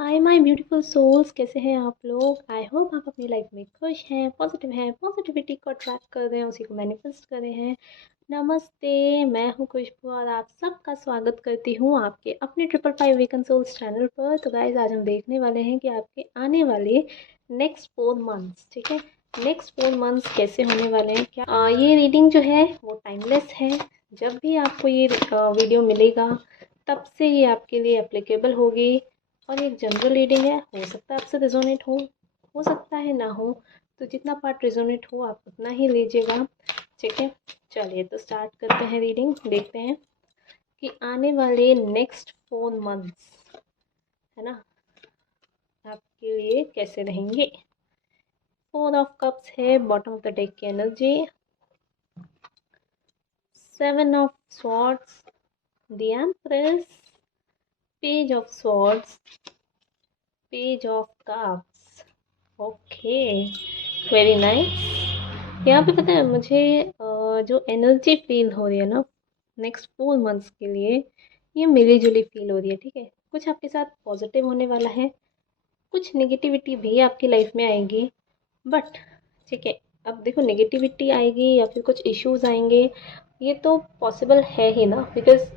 Hi my beautiful souls, कैसे हैं आप लोग। आई होप आप अपनी लाइफ में खुश हैं, पॉजिटिविटी को अट्रैक्ट कर रहे हैं, उसी को मैनिफेस्ट कर रहे हैं। नमस्ते, मैं हूँ खुशबू और आप सबका स्वागत करती हूँ आपके अपने 555 सोल्स चैनल पर। तो गाइज, आज हम देखने वाले हैं कि आपके आने वाले नेक्स्ट 4 मंथ्स, ठीक है, नेक्स्ट 4 मंथ्स कैसे होने वाले हैं। क्या ये रीडिंग जो है वो टाइमलेस है। जब भी आपको ये वीडियो मिलेगा तब से ये आपके लिए एप्लीकेबल होगी। और एक जनरल रीडिंग है, हो सकता है आपसे रिजोनेट हो सकता है ना हो। तो जितना पार्ट रिजोनेट हो आप उतना ही लीजिएगा, ठीक है। चलिए तो स्टार्ट करते हैं रीडिंग। देखते हैं कि आने वाले नेक्स्ट 4 मंथ्स, है ना, आपके लिए कैसे रहेंगे। 4 ऑफ कप्स है बॉटम ऑफ द डेक की energy. 7 of swords, the empress, page of swords, page of cups. Okay, very nice. यहाँ पे पता है मुझे जो एनर्जी फील हो रही है ना नेक्स्ट 4 मंथ्स के लिए, ये मिली जुली फील हो रही है, ठीक है। कुछ आपके साथ पॉजिटिव होने वाला है, कुछ नेगेटिविटी भी आपकी लाइफ में आएगी, बट ठीक है। अब देखो, नेगेटिविटी आएगी या फिर कुछ इश्यूज आएंगे, ये तो पॉसिबल है ही ना, बिकॉज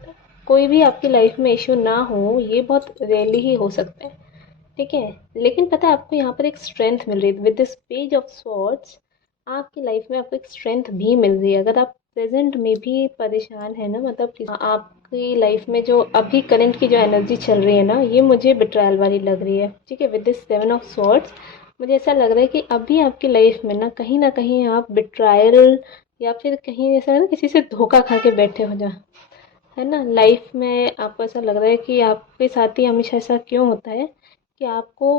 कोई भी आपकी लाइफ में इशू ना हो ये बहुत रेयरली ही हो सकता है, ठीक है। लेकिन पता है आपको यहाँ पर एक स्ट्रेंथ मिल रही है with this page of swords. आपकी लाइफ में आपको एक स्ट्रेंथ भी मिल रही है। अगर आप प्रेजेंट में भी परेशान है ना, मतलब कि आपकी लाइफ में जो अभी करंट की जो एनर्जी चल रही है ना, ये मुझे बिट्रायल वाली लग रही है, ठीक है। विद दिस 7 ऑफ स्वॉर्ड्स मुझे ऐसा लग रहा है कि अभी आपकी लाइफ में ना कहीं आप बिट्रायल या फिर कहीं ऐसा ना किसी से धोखा खा के बैठे हो जा, है ना। लाइफ में आपको ऐसा लग रहा है कि आपके साथ ही हमेशा ऐसा क्यों होता है कि आपको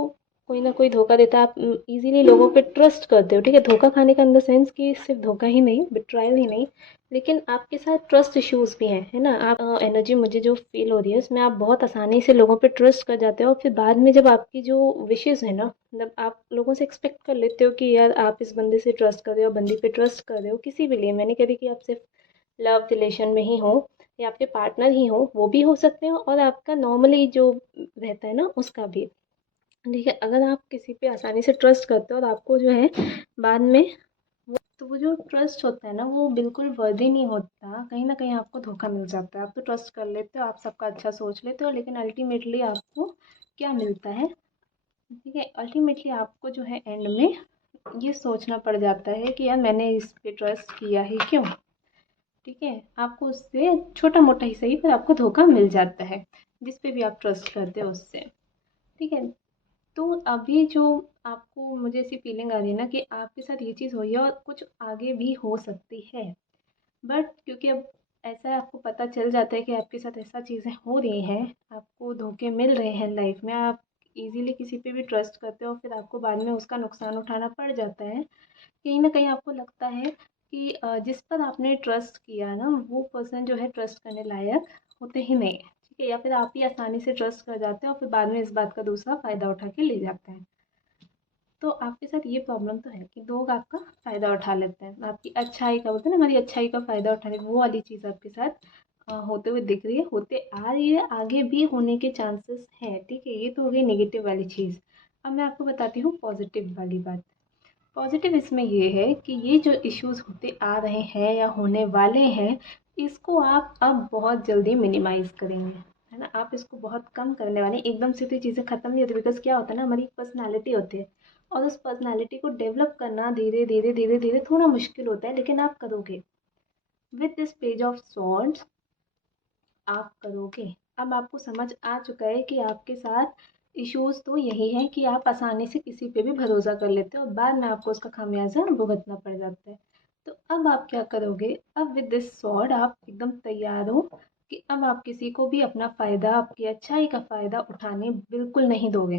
कोई ना कोई धोखा देता है। आप इजीली लोगों पे ट्रस्ट करते हो, ठीक है। धोखा खाने का इन द सेंस कि सिर्फ धोखा ही नहीं, बिट्रायल ही नहीं, लेकिन आपके साथ ट्रस्ट इश्यूज भी हैं, है ना। आप एनर्जी मुझे जो फील हो रही है उसमें आप बहुत आसानी से लोगों पे ट्रस्ट कर जाते हो, और फिर बाद में जब आपकी जो विशेज़ है ना, मतलब आप लोगों से एक्सपेक्ट कर लेते हो कि यार आप इस बंदे से ट्रस्ट कर रहे हो, बंदी पे ट्रस्ट कर रहे हो, किसी भी लिए, मैंने कह रही कि आप सिर्फ लव रिलेशन में ही हो या आपके पार्टनर ही हो, वो भी हो सकते हो, और आपका नॉर्मली जो रहता है ना उसका भी, ठीक है। अगर आप किसी पे आसानी से ट्रस्ट करते हो और आपको जो है बाद में तो वो जो ट्रस्ट होता है ना वो बिल्कुल वर्दी नहीं होता, कहीं ना कहीं आपको धोखा मिल जाता है। आप तो ट्रस्ट कर लेते हो, आप सबका अच्छा सोच लेते हो, लेकिन अल्टीमेटली आपको क्या मिलता है, ठीक है। अल्टीमेटली आपको जो है एंड में ये सोचना पड़ जाता है कि यार मैंने इस पे ट्रस्ट किया ही क्यों, ठीक है। आपको उससे छोटा मोटा ही सही पर आपको धोखा मिल जाता है, जिस पे भी आप ट्रस्ट करते हो उससे, ठीक है। तो अभी जो आपको मुझे ऐसी फीलिंग आ रही है ना कि आपके साथ ये चीज़ हुई है और कुछ आगे भी हो सकती है, बट क्योंकि अब ऐसा है, आपको पता चल जाता है कि आपके साथ ऐसा चीज़ें हो रही हैं, आपको धोखे मिल रहे हैं लाइफ में, आप इजीली किसी पे भी ट्रस्ट करते हो, फिर आपको बाद में उसका नुकसान उठाना पड़ जाता है। कहीं न कहीं आपको लगता है कि जिस पर आपने ट्रस्ट किया ना वो पर्सन जो है ट्रस्ट करने लायक होते ही नहीं है, ठीक है। या फिर आप ही आसानी से ट्रस्ट कर जाते हो और फिर बाद में इस बात का दूसरा फ़ायदा उठा के ले जाते हैं। तो आपके साथ ये प्रॉब्लम तो है कि लोग आपका फ़ायदा उठा लेते हैं, आपकी अच्छाई का, बोलते हैं ना, हमारी अच्छाई का फ़ायदा उठाने, वो वाली चीज़ आपके साथ होते हुए दिख रही है, होते आ रही है, आगे भी होने के चांसेस हैं, ठीक है। ये तो हो गई नेगेटिव वाली चीज़। अब मैं आपको बताती हूँ पॉजिटिव वाली बात। पॉजिटिव इसमें ये है कि ये जो इश्यूज होते आ रहे हैं या होने वाले हैं, इसको आप अब बहुत जल्दी मिनिमाइज करेंगे, है ना। आप इसको बहुत कम करने वाले हैं। एकदम से तो चीज़ें खत्म नहीं होती, बिकॉज क्या होता है ना, हमारी पर्सनैलिटी होती है, और उस पर्सनैलिटी को डेवलप करना धीरे धीरे धीरे धीरे थोड़ा मुश्किल होता है, लेकिन आप करोगे। With this page of swords आप करोगे। अब आपको समझ आ चुका है कि आपके साथ इश्यूज तो यही है कि आप आसानी से किसी पे भी भरोसा कर लेते हो और बाद में आपको उसका खामियाजा भुगतना पड़ जाता है। तो अब आप क्या करोगे, अब विद दिस सॉर्ड आप एकदम तैयार हो कि अब आप किसी को भी अपना फ़ायदा, आपकी अच्छाई का फ़ायदा उठाने बिल्कुल नहीं दोगे,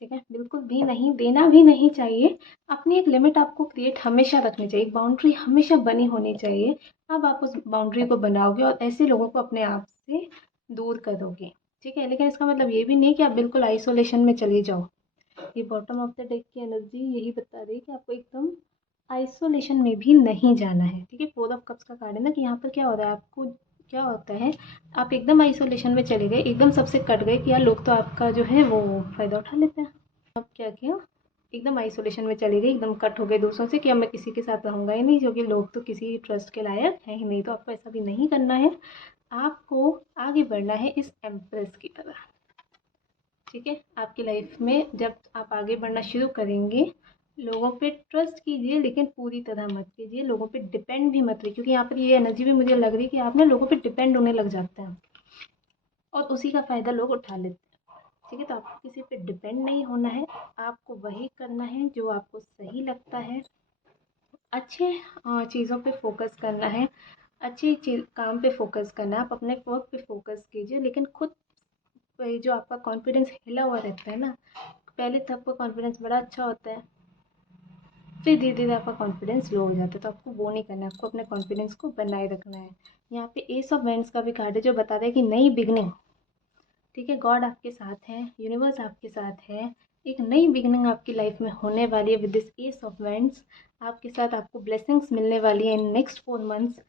ठीक है। बिल्कुल भी नहीं, देना भी नहीं चाहिए। अपनी एक लिमिट आपको क्रिएट हमेशा रखनी चाहिए, एक बाउंड्री हमेशा बनी होनी चाहिए। अब आप उस बाउंड्री को बनाओगे और ऐसे लोगों को अपने आप से दूर करोगे, ठीक है। लेकिन इसका मतलब ये भी नहीं कि आप बिल्कुल आइसोलेशन में चले जाओ। ये बॉटम ऑफ द डेक की एनर्जी यही बता रही है कि आपको एकदम आइसोलेशन में भी नहीं जाना है, ठीक है। 4 ऑफ कप्स का कार्ड है ना, कि यहाँ पर क्या हो रहा है, आपको क्या होता है, आप एकदम आइसोलेशन में चले गए, एकदम सबसे कट गए कि यार लोग तो आपका जो है वो फ़ायदा उठा लेते हैं। अब क्या किया, एकदम आइसोलेशन में चले गए, एकदम कट हो गए दूसरों से कि अब मैं किसी के साथ रहूँगा ही नहीं, क्योंकि लोग तो किसी ट्रस्ट के लायक हैं ही नहीं। तो आपको ऐसा भी नहीं करना है, आपको आगे बढ़ना है इस एम्प्रेस की तरह। ठीक है, आपकी लाइफ में जब आप आगे बढ़ना शुरू करेंगे, लोगों पे ट्रस्ट कीजिए, लेकिन पूरी तरह मत कीजिए, लोगों पे डिपेंड भी मत रहिए, क्योंकि यहाँ पर ये एनर्जी भी मुझे लग रही है कि आप ना लोगों पे डिपेंड होने लग जाते हैं और उसी का फ़ायदा लोग उठा लेते हैं। ठीक है, तो आपको किसी पे डिपेंड नहीं होना है, आपको वही करना है जो आपको सही लगता है, अच्छे चीज़ों पे फोकस करना है, अच्छी चीज़ काम पे फोकस करना है, आप अपने वर्क पे फोकस कीजिए, लेकिन खुद पे जो आपका कॉन्फिडेंस हिला हुआ रहता है ना, पहले तो आपका कॉन्फिडेंस बड़ा अच्छा होता है, फिर धीरे धीरे आपका कॉन्फिडेंस लो हो जाता है, तो आपको वो नहीं करना है, आपको अपने कॉन्फिडेंस को बनाए रखना है। यहाँ पे एस ऑफ वेंड्स का भी कार्ड है जो बता रहा है कि नई बिगनिंग। ठीक है, गॉड आपके साथ है, यूनिवर्स आपके साथ है, एक नई बिगनिंग आपकी लाइफ में होने वाली है with this S of vends. आपके साथ आपको ब्लेसिंग्स मिलने वाली है इन नेक्स्ट 4 मंथ्स,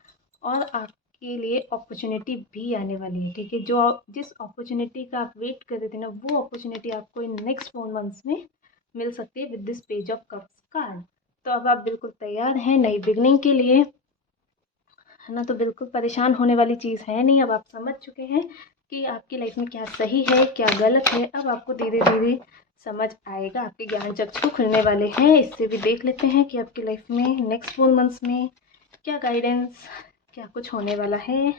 और आपके लिए अपॉर्चुनिटी भी आने वाली है। ठीक है, जो जिस अपॉर्चुनिटी का आप वेट कर रहे थे ना, वो अपॉर्चुनिटी आपको इन नेक्स्ट 4 मंथ्स में मिल सकती है with this page of cups card. तो अब आप बिल्कुल तैयार हैं नई बिगनिंग के लिए, है ना। तो बिल्कुल परेशान होने वाली चीज़ है नहीं, अब आप समझ चुके हैं कि आपकी लाइफ में क्या सही है क्या गलत है। अब आपको धीरे धीरे समझ आएगा, आपके ज्ञान चक्षु खुलने वाले हैं। इससे भी देख लेते हैं कि आपकी लाइफ में नेक्स्ट 4 मंथ्स में क्या गाइडेंस, क्या कुछ होने वाला है।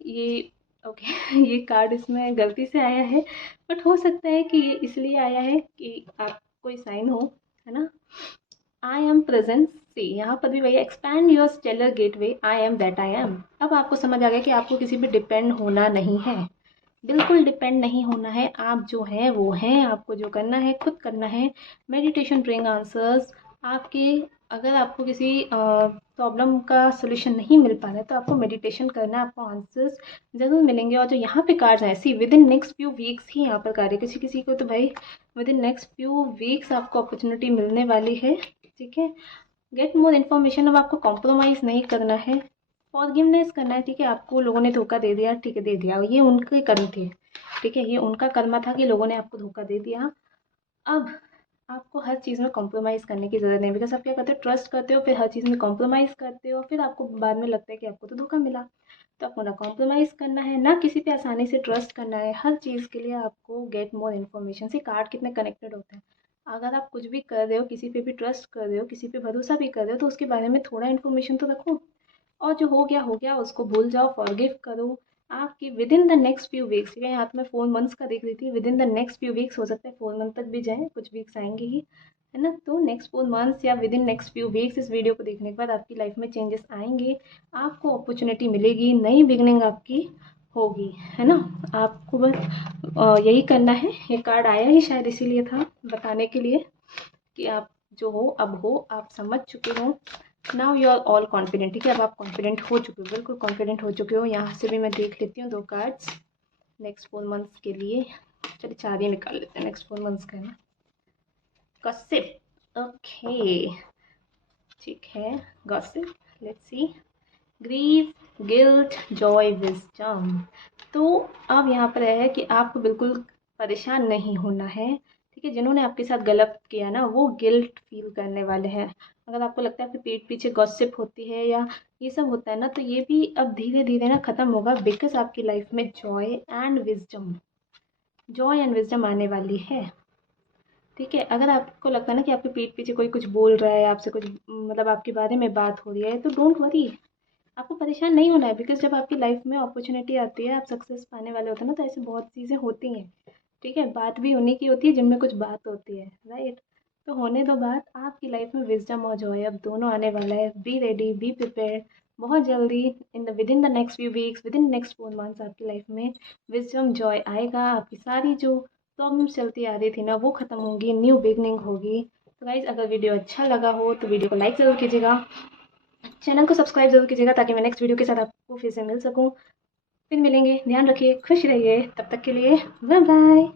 ये ओके ये कार्ड इसमें गलती से आया है, बट हो सकता है कि ये इसलिए आया है कि आप कोई साइन हो, है ना। आई एम प्रेजेंट सी, यहाँ पर भी वही expand your stellar gateway, I am that I am. अब आपको समझ आ गया कि आपको किसी पे डिपेंड होना नहीं है, बिल्कुल डिपेंड नहीं होना है। आप जो हैं वो हैं, आपको जो करना है खुद करना है। मेडिटेशन ब्रिंग आंसर्स आपके, अगर आपको किसी प्रॉब्लम का सोल्यूशन नहीं मिल पा रहा है तो आपको मेडिटेशन करना है, आपको आंसर्स ज़रूर मिलेंगे। और जो यहाँ पे कार्ड्स हैं, see within next few weeks ही यहाँ पर कार्ड है, किसी किसी को तो भाई within next few weeks आपको अपॉर्चुनिटी मिलने वाली है। ठीक है, गेट मोर इन्फॉर्मेशन। अब आपको कॉम्प्रोमाइज़ नहीं करना है, फॉरगिवनेस करना है। ठीक है, आपको लोगों ने धोखा दे दिया, ठीक है दे दिया, ये उनके कर्म थे। ठीक है, ये उनका कर्म था कि लोगों ने आपको धोखा दे दिया। अब आपको हर चीज़ में कॉम्प्रोमाइज़ करने की ज़रूरत नहीं, बिकॉज आप क्या करते हो, ट्रस्ट करते हो, फिर हर चीज़ में कॉम्प्रोमाइज़ करते हो, फिर आपको बाद में लगता है कि आपको तो धोखा मिला। तो आपको ना कॉम्प्रोमाइज़ करना है, ना किसी पे आसानी से ट्रस्ट करना है। हर चीज़ के लिए आपको गेट मोर इन्फॉर्मेशन। से कार्ड कितने कनेक्टेड होते हैं, अगर आप कुछ भी कर रहे हो, किसी पे भी ट्रस्ट कर रहे हो, किसी पे भरोसा भी कर रहे हो, तो उसके बारे में थोड़ा इन्फॉर्मेशन तो रखो। और जो हो गया उसको भूल जाओ, फॉरगिव करो। आपकी with in the next few weeks, ठीक है, यहाँ तो मैं 4 मंथ्स का देख रही थी, with in the next few weeks, हो सकता है 4 मंथ तक भी जाए, कुछ वीक्स आएंगे ही, है ना। तो नेक्स्ट 4 मंथ्स या with in next few weeks इस वीडियो को देखने के बाद आपकी लाइफ में चेंजेस आएंगे, आपको अपॉर्चुनिटी मिलेगी, नई बिगनिंग आपकी होगी, है ना। आपको बस यही करना है। ये कार्ड आया ही शायद इसीलिए था, बताने के लिए कि आप जो हो अब हो, आप समझ चुके हो। Now you are all confident. ठीक है, अब आप कॉन्फिडेंट हो चुके हो, बिल्कुल कॉन्फिडेंट हो चुके हो। यहाँ से भी मैं देख लेती हूँ 2 कार्ड्स नेक्स्ट 4 मंथ्स के लिए। चलिए 4 ही निकाल लेते हैं, नेक्स्ट 4 मंथ्स का है ना। गॉसिप, ओके ठीक है, gossip, let's see. Grief, guilt, Joy, wisdom. तो अब यहाँ पर है कि आपको बिल्कुल परेशान नहीं होना है। ठीक है, जिन्होंने आपके साथ गलत किया ना, वो गिल्ट फील करने वाले हैं। अगर आपको लगता है आपके पेट पीछे गॉसिप होती है या ये सब होता है ना, तो ये भी अब धीरे धीरे ना ख़त्म होगा, बिकॉज आपकी लाइफ में जॉय एंड विजडम आने वाली है। ठीक है, अगर आपको लगता है ना कि आपके पीठ पीछे कोई कुछ बोल रहा है, आपसे कुछ मतलब आपके बारे में बात हो रही है, तो डोंट वरी, आपको परेशान नहीं होना है। बिकॉज जब आपकी लाइफ में अपॉर्चुनिटी आती है, आप सक्सेस पाने वाले होते हैं ना, तो ऐसी बहुत चीज़ें होती हैं। ठीक है, बात भी उन्हीं की होती है जिनमें कुछ बात होती है, राइट। तो होने दो बात, आपकी लाइफ में विजडम और जॉय अब दोनों आने वाला है। Be ready, be prepare. बहुत जल्दी with in the next few weeks, with in next 4 months आपकी लाइफ में विजडम जॉय आएगा। आपकी सारी जो प्रॉब्लम चलती आ रही थी ना, वो ख़त्म होंगी, न्यू बिगनिंग होगी। तो गाइज़, अगर वीडियो अच्छा लगा हो तो वीडियो को लाइक ज़रूर कीजिएगा, चैनल को सब्सक्राइब जरूर कीजिएगा, ताकि मैं नेक्स्ट वीडियो के साथ आपको फिर से मिल सकूं। फिर मिलेंगे, ध्यान रखिए, खुश रहिए, तब तक के लिए बाय बाय।